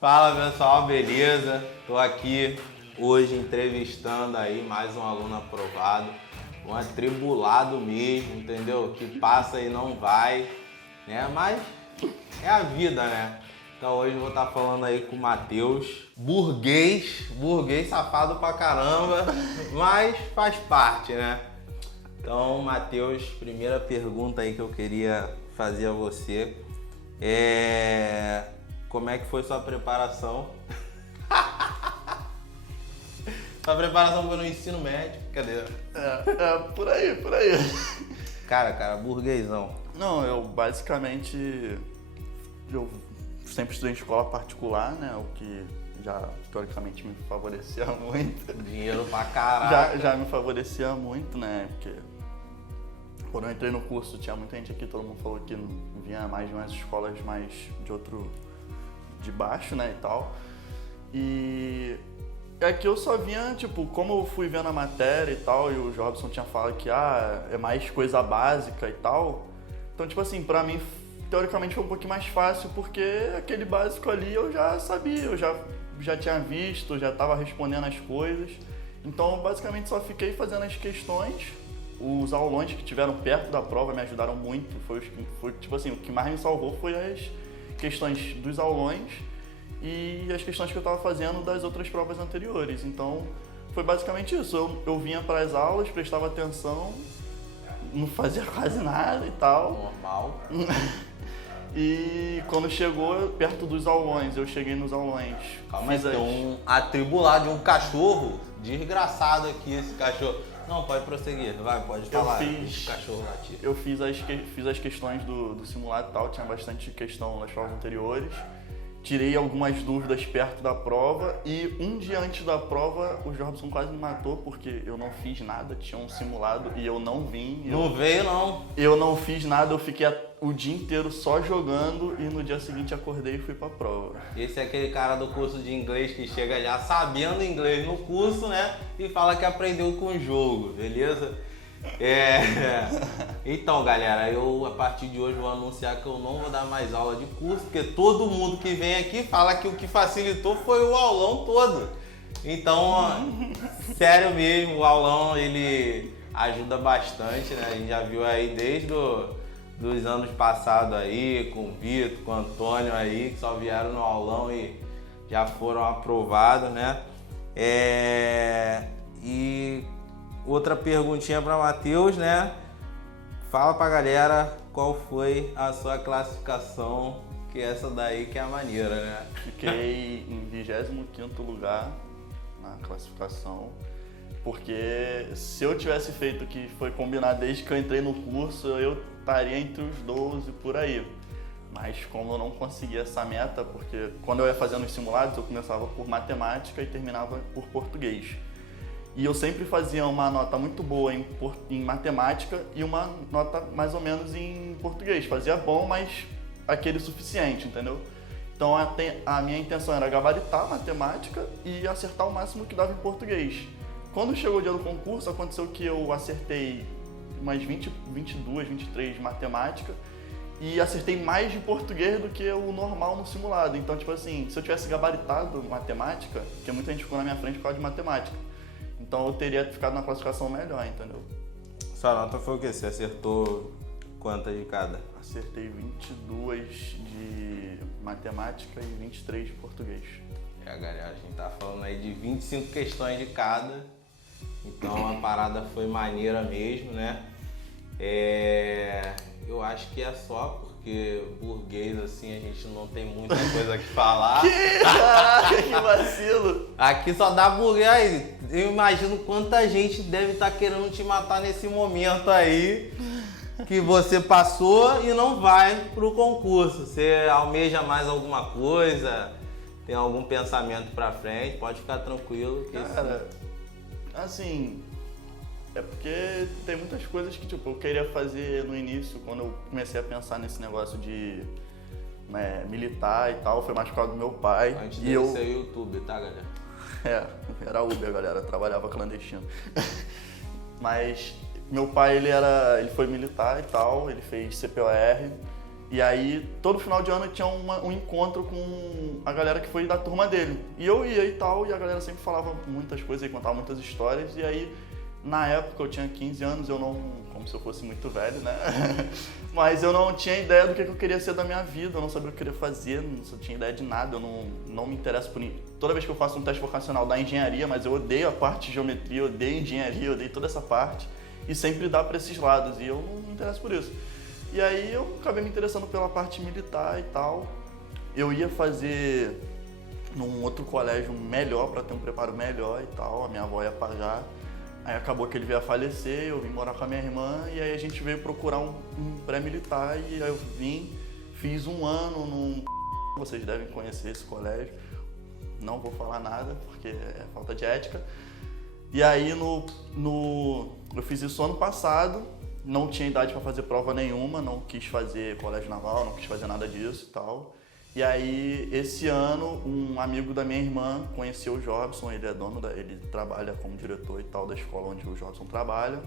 Fala pessoal, beleza? Tô aqui hoje entrevistando aí mais um aluno aprovado, um atribulado mesmo, entendeu? Que passa e não vai, né? Mas é a vida, né? Então hoje eu vou estar falando aí com o Matheus, burguês safado pra caramba, mas faz parte, né? Então, Matheus, primeira pergunta aí que eu queria fazer a você é... Como é que foi sua preparação? Sua preparação foi no ensino médio? Cadê? Por aí. Cara, burguesão. Não, eu basicamente... Eu sempre estudei em escola particular, né? O que já, teoricamente, me favorecia muito. Dinheiro pra caralho. Já me favorecia muito, né? Porque quando eu entrei no curso, tinha muita gente aqui, todo mundo falou que vinha mais de umas escolas mais de baixo, né, e tal. E aqui eu só vinha, tipo, como eu fui vendo a matéria e tal, e o Jobson tinha falado que é mais coisa básica e tal. Então, tipo assim, pra mim, teoricamente foi um pouquinho mais fácil, porque aquele básico ali eu já sabia, eu já tinha visto, já tava respondendo as coisas. Então, basicamente, só fiquei fazendo as questões. Os aulões que tiveram perto da prova me ajudaram muito. Foi tipo assim, o que mais me salvou foi as questões dos aulões e as questões que eu estava fazendo das outras provas anteriores. Então, foi basicamente isso. Eu vinha para as aulas, prestava atenção, não fazia quase nada e tal. Normal. E quando chegou perto dos aulões, eu cheguei nos aulões. Calma aí, tem um atribulado de um cachorro desgraçado aqui, esse cachorro. Não, pode prosseguir, pode falar. Esse cachorro latido. Eu fiz as questões do simulado e tal, tinha bastante questão nas provas anteriores. Tirei algumas dúvidas perto da prova e um dia antes da prova o Jobson quase me matou porque eu não fiz nada, tinha um simulado e eu não vim. Não veio não. Eu não fiz nada, eu fiquei o dia inteiro só jogando e no dia seguinte acordei e fui pra prova. Esse é aquele cara do curso de inglês que chega já sabendo inglês no curso, né? E fala que aprendeu com o jogo, beleza? Então, galera, eu a partir de hoje vou anunciar que eu não vou dar mais aula de curso, porque todo mundo que vem aqui fala que o que facilitou foi o aulão todo. Então, sério mesmo, o aulão ele ajuda bastante, né? A gente já viu aí desde dos anos passados aí, com o Vitor, com o Antônio aí, que só vieram no aulão e já foram aprovados, né? E outra perguntinha para Matheus, né? Fala pra galera qual foi a sua classificação, que essa daí que é a maneira, né? Fiquei em 25º lugar na classificação, porque se eu tivesse feito o que foi combinado desde que eu entrei no curso, eu estaria entre os 12 por aí. Mas como eu não consegui essa meta, porque quando eu ia fazendo os simulados, eu começava por matemática e terminava por português. E eu sempre fazia uma nota muito boa em matemática e uma nota mais ou menos em português. Fazia bom, mas aquele suficiente, entendeu? Então a minha intenção era gabaritar matemática e acertar o máximo que dava em português. Quando chegou o dia do concurso, aconteceu que eu acertei umas 22, 23 de matemática e acertei mais de português do que o normal no simulado. Então, tipo assim, se eu tivesse gabaritado matemática, porque muita gente ficou na minha frente por causa de matemática, então eu teria ficado na classificação melhor, entendeu? Sua nota foi o quê? Você acertou quantas de cada? Acertei 22 de matemática e 23 de português. Galera, a gente tá falando aí de 25 questões de cada, então a parada foi maneira mesmo, né? Eu acho que é só porque burguês assim a gente não tem muita coisa que falar. Que vacilo! Aqui só dá burguês aí. Eu imagino quanta gente deve estar querendo te matar nesse momento aí que você passou e não vai pro concurso. Você almeja mais alguma coisa? Tem algum pensamento pra frente? Pode ficar tranquilo. Que cara, assim, é porque tem muitas coisas que tipo, eu queria fazer no início, quando eu comecei a pensar nesse negócio de militar e tal, foi mais por causa do meu pai. Antes de ser YouTube, tá, galera? Era Uber, galera, trabalhava clandestino. Mas meu pai, ele foi militar e tal, ele fez CPOR E aí, todo final de ano tinha um encontro com a galera que foi da turma dele. E eu ia e tal, e a galera sempre falava muitas coisas e contava muitas histórias. E aí, na época, eu tinha 15 anos, eu não... Como se eu fosse muito velho, né? Mas eu não tinha ideia do que eu queria ser da minha vida, eu não sabia o que eu queria fazer, não tinha ideia de nada, eu não me interesso por... Toda vez que eu faço um teste vocacional da engenharia, mas eu odeio a parte de geometria, eu odeio engenharia, eu odeio toda essa parte. E sempre dá para esses lados, e eu não me interesso por isso. E aí eu acabei me interessando pela parte militar e tal. Eu ia fazer num outro colégio melhor, para ter um preparo melhor e tal, a minha avó ia pagar. Aí acabou que ele veio a falecer, eu vim morar com a minha irmã e aí a gente veio procurar um pré-militar e aí eu vim, fiz um ano num... Vocês devem conhecer esse colégio, não vou falar nada porque é falta de ética. E aí eu fiz isso ano passado, não tinha idade para fazer prova nenhuma, não quis fazer colégio naval, não quis fazer nada disso e tal. E aí, esse ano, um amigo da minha irmã conheceu o Jobson, ele é dono ele trabalha como diretor e tal da escola onde o Jobson trabalha.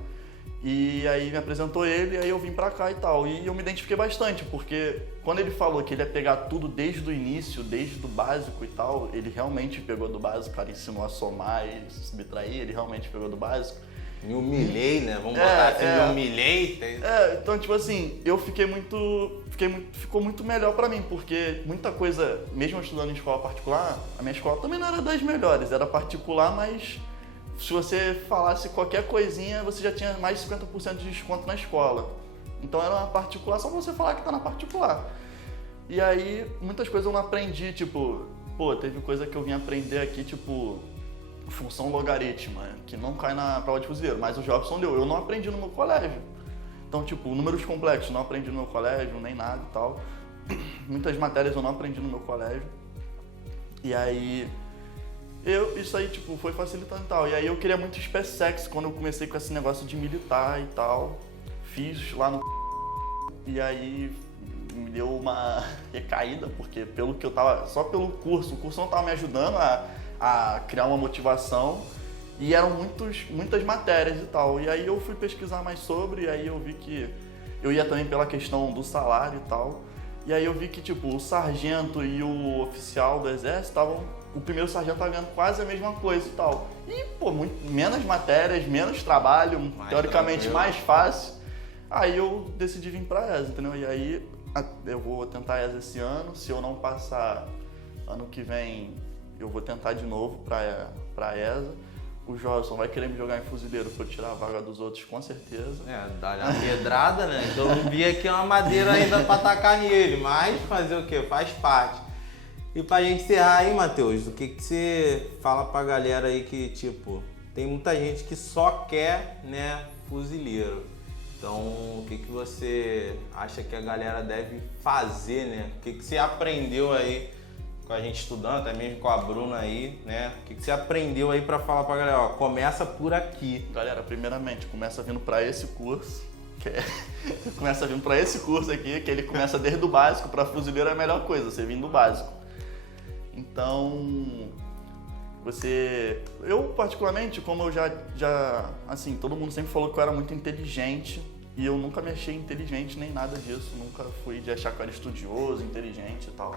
E aí me apresentou ele, aí eu vim pra cá e tal. E eu me identifiquei bastante, porque quando ele falou que ele ia pegar tudo desde o início, desde o básico e tal, ele realmente pegou do básico, o cara ensinou a somar e subtrair, ele realmente pegou do básico. Me humilhei, né? Vamos botar assim, me humilhei. Então, tipo assim, eu ficou muito melhor pra mim, porque muita coisa, mesmo eu estudando em escola particular, a minha escola também não era das melhores, era particular, mas se você falasse qualquer coisinha, você já tinha mais de 50% de desconto na escola. Então era uma particular, só você falar que tá na particular. E aí, muitas coisas eu não aprendi, tipo, teve coisa que eu vim aprender aqui, tipo, função logarítmica, que não cai na prova de fuzileiro, mas o Jobson deu, eu não aprendi no meu colégio. Então, tipo, números complexos, não aprendi no meu colégio, nem nada e tal. Muitas matérias eu não aprendi no meu colégio. E aí, isso aí, tipo, foi facilitando e tal. E aí eu queria muito SpaceX quando eu comecei com esse negócio de militar e tal. Fiz lá no... E aí me deu uma recaída, porque pelo que eu tava... Só pelo curso, o curso não tava me ajudando a criar uma motivação. E eram muitas matérias e tal. E aí eu fui pesquisar mais sobre, e aí eu vi que... Eu ia também pela questão do salário e tal. E aí eu vi que, tipo, o sargento e o oficial do exército estavam... O primeiro sargento estava ganhando quase a mesma coisa e tal. E, menos matérias, menos trabalho, teoricamente mais fácil. Aí eu decidi vir pra ESA, entendeu? E aí eu vou tentar a ESA esse ano. Se eu não passar ano que vem, eu vou tentar de novo pra ESA. O Jobson vai querer me jogar em fuzileiro pra eu tirar a vaga dos outros, com certeza. Dá uma pedrada, né? Então eu não vi aqui uma madeira ainda pra tacar nele, mas fazer o quê? Faz parte. E pra gente encerrar aí, Matheus, o que você fala pra galera aí que, tipo, tem muita gente que só quer, né, fuzileiro. Então, o que você acha que a galera deve fazer, né? O que você aprendeu aí com a gente estudando, até mesmo com a Bruna aí, né? O que você aprendeu aí pra falar pra galera? Ó, começa por aqui. Galera, primeiramente, começa vindo pra esse curso. Começa vindo pra esse curso aqui, que ele começa desde o básico. Pra fuzileiro é a melhor coisa, você vindo do básico. Então, eu particularmente, como eu já, assim, todo mundo sempre falou que eu era muito inteligente e eu nunca me achei inteligente nem nada disso, nunca fui de achar que eu era estudioso, inteligente e tal.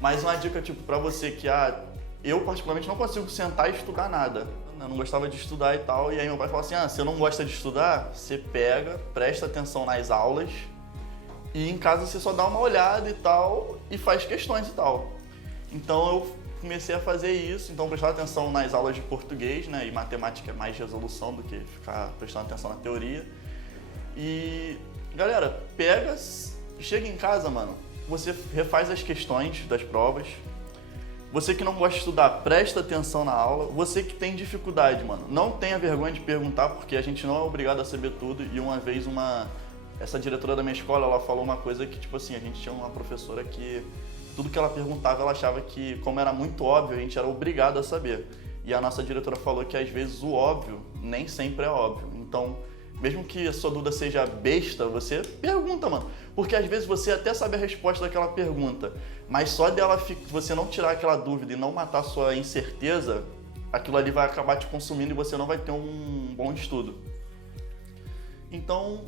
Mas uma dica, tipo, pra você que, eu particularmente não consigo sentar e estudar nada, eu não gostava de estudar e tal, e aí meu pai falou assim, se você não gosta de estudar, você pega, presta atenção nas aulas e em casa você só dá uma olhada e tal e faz questões e tal. Então eu comecei a fazer isso, então prestar atenção nas aulas de português, né, e matemática é mais resolução do que ficar prestando atenção na teoria. E, galera, chega em casa, mano, você refaz as questões das provas. Você que não gosta de estudar, presta atenção na aula. Você que tem dificuldade, mano, não tenha vergonha de perguntar, porque a gente não é obrigado a saber tudo. E uma vez essa diretora da minha escola, ela falou uma coisa que, tipo assim, a gente tinha uma professora que tudo que ela perguntava, ela achava que, como era muito óbvio, a gente era obrigado a saber. E a nossa diretora falou que, às vezes, o óbvio nem sempre é óbvio. Então, mesmo que a sua dúvida seja besta, você pergunta, mano. Porque, às vezes, você até sabe a resposta daquela pergunta, mas só você não tirar aquela dúvida e não matar a sua incerteza, aquilo ali vai acabar te consumindo e você não vai ter um bom estudo. Então,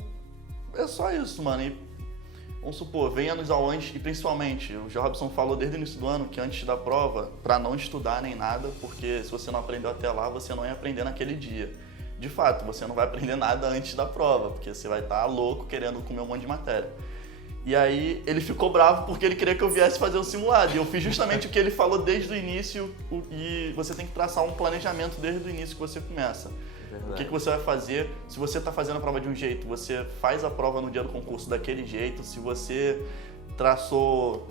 é só isso, mano. E vamos supor, venha nos aulões e principalmente, o Jobson falou desde o início do ano que antes da prova, para não estudar nem nada, porque se você não aprendeu até lá, você não ia aprender naquele dia. De fato, você não vai aprender nada antes da prova, porque você vai estar louco querendo comer um monte de matéria. E aí ele ficou bravo porque ele queria que eu viesse fazer o simulado. E eu fiz justamente o que ele falou desde o início, e você tem que traçar um planejamento desde o início que você começa. O que você vai fazer? Se você está fazendo a prova de um jeito, você faz a prova no dia do concurso daquele jeito. Se você traçou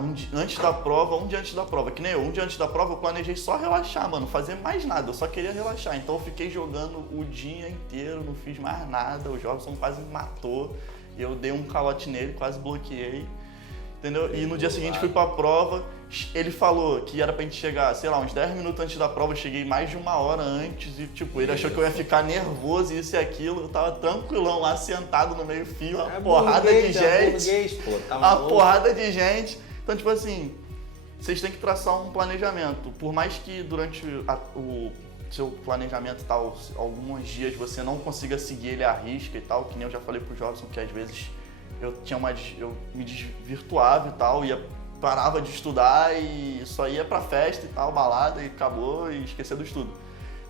um dia antes da prova, que nem eu, um dia antes da prova eu planejei só relaxar, mano, fazer mais nada, eu só queria relaxar. Então eu fiquei jogando o dia inteiro, não fiz mais nada, o Jobson quase me matou. Eu dei um calote nele, quase bloqueei, entendeu? E no dia seguinte fui pra prova, ele falou que era pra gente chegar, sei lá, uns 10 minutos antes da prova, eu cheguei mais de 1 hora antes e, tipo, ele achou que eu ia ficar nervoso, isso e aquilo, eu tava tranquilão lá, sentado no meio fio, uma porrada de gente, uma porrada de gente. Então, tipo assim, vocês têm que traçar um planejamento, por mais que durante o seu planejamento e tal, alguns dias você não consiga seguir ele à risca e tal, que nem eu já falei pro Jobson, que às vezes eu me desvirtuava e tal, parava de estudar e só ia pra festa e tal, balada e acabou e esquecia do estudo.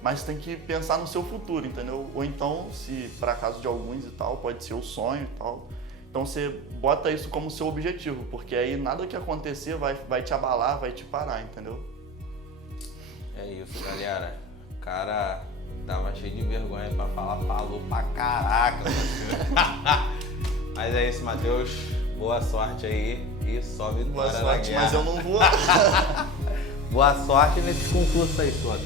Mas você tem que pensar no seu futuro, entendeu? Ou então, se para caso de alguns e tal, pode ser o sonho e tal. Então você bota isso como seu objetivo, porque aí nada que acontecer vai te abalar, vai te parar, entendeu? É isso, galera. O cara tava cheio de vergonha pra falar, falou pra caraca. Mas é isso, Matheus. Boa sorte aí e sobe Boa na sorte, guerra. mas eu não vou. Boa sorte nesses concursos aí, sua.